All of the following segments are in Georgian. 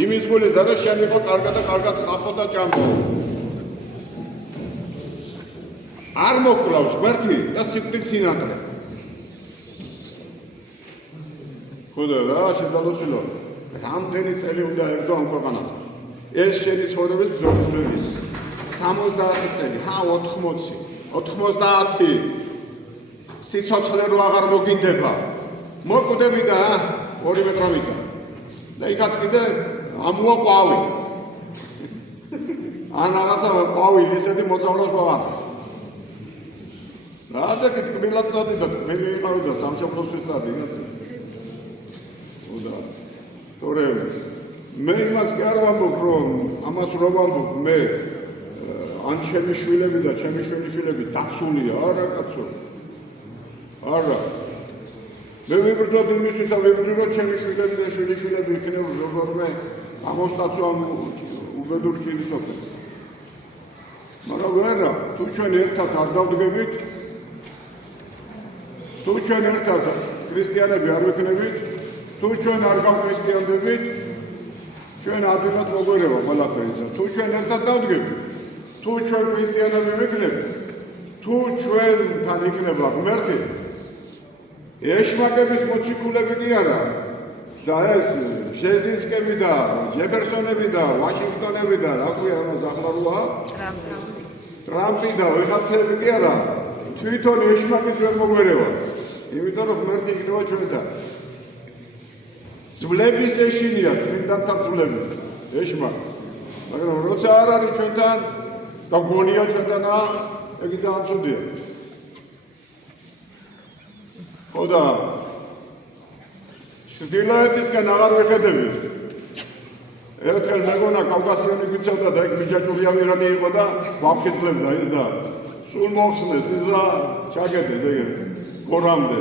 იმის გულიდან რომ შენ იყო კარგად და კარგად ხაფო და ჭამო. არ მოკვლავს ღმერთი და სიკვდილს ინატრე. ხოდა რა შედალოცილო. რამდენი წელი უნდა ერდო ამ ქვეყანაზე. ეს შენი ცხოვრების ბრძოლის 70 წელი, 80, 90. სიცოცხლე რო აღარ მოგინდება. მოკვდები და 2 მეტრომიწა. და იქაც კიდე ამოა ყვავი. ან რაღაცა ყვავი ისეთი მოწავლას ვაღარ. რა და კითხილად სადი და მე მიყავი და სამშობლოსთვის სადი კაცი. ოდა თორე მე იმას კი არ ვამბობ რომ ამას რო ვამბობ მე ან ჩემი შვილები და ჩემი შვილები დახსულია არა კაცო. არა მე ვიბრძოდ იმისთვის და ვიბრძოდ ჩემი შვილები და შვილები იქნებოდა როგორმე ამოსტაცო ამ უბედურ ჭირისოფლებს. მაგრამ ვერა თუ ჩვენ ერთად არ დავდგებით თუ ჩვენ ერთად ქრისტიანები არ ვიქნებით თუ ჩვენ არ გავქრისტიანდებით ჩვენ ადვილად მოგვერევა ყველაფერი და თუ ჩვენ ერთად დავდგებით თუ ჩვენ ქრისტიანები ვიქნებით თუ ჩვენთან იქნება ღმერთი ეშმაკების მოციქულები კი არა და ეს ჟეზინსკები და ჯეფერსონები და ვაშინგტონები და რა ქვია ამას ახლა როა ტრამპი და ვიღაცები კი არა თვითონ ეშმაკიც ვერ მოგვერევა იმიტომ რომ ღმერთი იქნება ჩვენთან ძვლების ეშინია წმინდანთა ძვლების ეშმაკს მაგრამ როცა არ არის ჩვენთან და გონია ჩვენთანა ეგ ძალიან ცუდია ხოდა ჩრდილოეთისკენ აღარ ვეხედები ერთხელ მეგონა კავკასიონი გვიცავდა და ეგ მიჯაჭვური ამირანი იყო და ვაფხიზლებდა ის და სულ მოხსნეს ის და ჩაგედეს ეგ გორამდე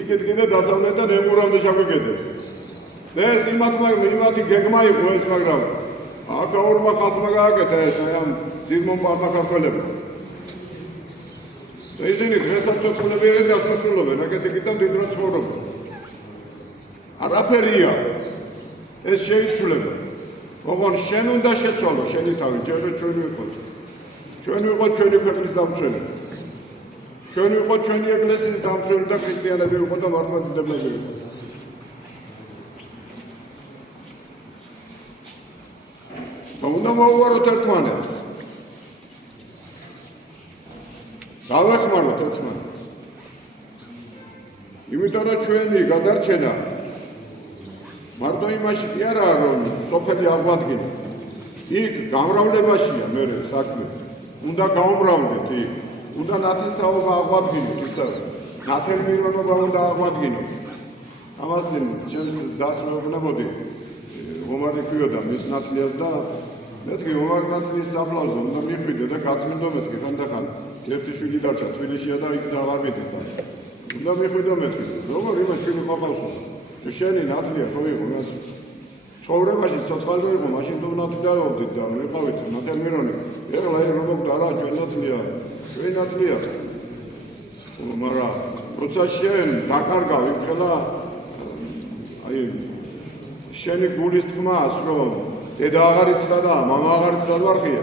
იქით კიდე დასავლეთიდან ემურამდე ჩაგვიგედეს და ეს იმათი გეგმა იყო ეს მაგრამ აქ ორმა ხალხმა გააკეთა ეს აი ამ ძირმომპარმა ქართველებმა ისინი დღესაც სოციალობერენ დასასრულობენ აქეთ იქიდან დიდ დროს ცხოვრობენ არაფერია ეს შეიცვლება ოღონ შენ უნდა შეცვალო შენი თავი ჩვენ ვიყოთ ჩვენ ვიყოთ ჩვენი ქვეყნის დამცველი ჩვენ ვიყოთ ჩვენი ეკლესიის დამცველი და ქრისტიანები ვიყოთ და მართლმადიდებლები ვიყოთ უნდა მოვუაროთ ერთმანეთს დავეხმაროთ ერთმანეთს იმიტომ რომ ჩვენი გადარჩენა მარტო იმაში კი არაა რომ სოფელი აღვადგინო იქ გამრავლებაშია მე საქმე უნდა გაუმრავლდეთ იქ უნდა ნათესაობა აღვადგინოთ ისა ნათელმირონობა უნდა აღვადგინოთ ამას ჩემს დას მეუბნებოდი ომარი ქვიოდა მის ნათლიას და მეთქი ომარ ნათლის საფლავზე უნდა მიხვიდო და გაწმინდო მეთქი ხანდახან ერთი შვილი დარჩა თბილისშია და იქ აღარ მიდის და უნდა მიხვიდო მეთქი როგორ იმას შვილი ყავსო შენი ნათლია ხო იყო მას ცხოვრებაში სოციალო იყო მაშინ თუ ნათლი არ ვდით და მეყავით ნათელმირონი ეხლა აი როგორ და რა ჩვენ ნათლია მაგრამ როცა შენ დაკარგავ იქ ხელა აი შენი გულის თქმას რომ დედა აღარ იცდა და მამა აღარ იცდა ვარხია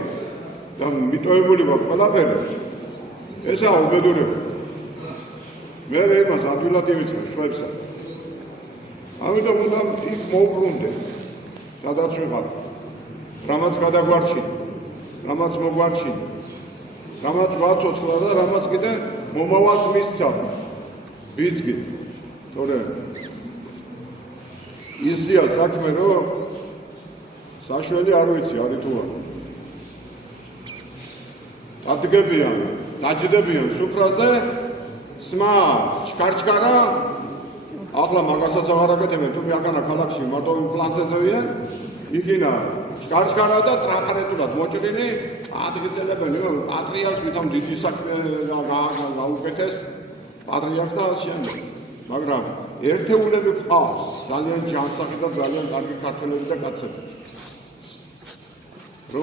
და მიტოვებული ვარ ყველაფერი ესაა უბედურება მე იმას ადვილად ივიწყებ სხვებსაც ამიტომ უნდა იქ მოვბრუნდე სადაც ვიყავ რამაც გადაგვარჩინე რამაც მოგვარჩინე რამაც ვაცოცხლა და რამაც კიდე მომავალს მისცა ვიცი თორე ისია საქმე რომ საშველი არ ვიცი არის თუ არა დადგებიან დაჯდებიან სუფრაზე სმა ჩქარჩქარა ახლა მაგასაც აღარ აკეთებენ თუ მეაკანა ქალაქში მარტო პლანზე ზევიან იქინა ჩქარჩქარა და ტრანსპარენტულად მოჭრინი ადგილწელებენი პატრიარქს ვითომ დიდი საქმე გაუკეთეს პატრიარქს და შემდეგ მაგრამ ერთეულები ყავს ძალიან ჯანსაღი და ძალიან კარგი ქართველები და კაცები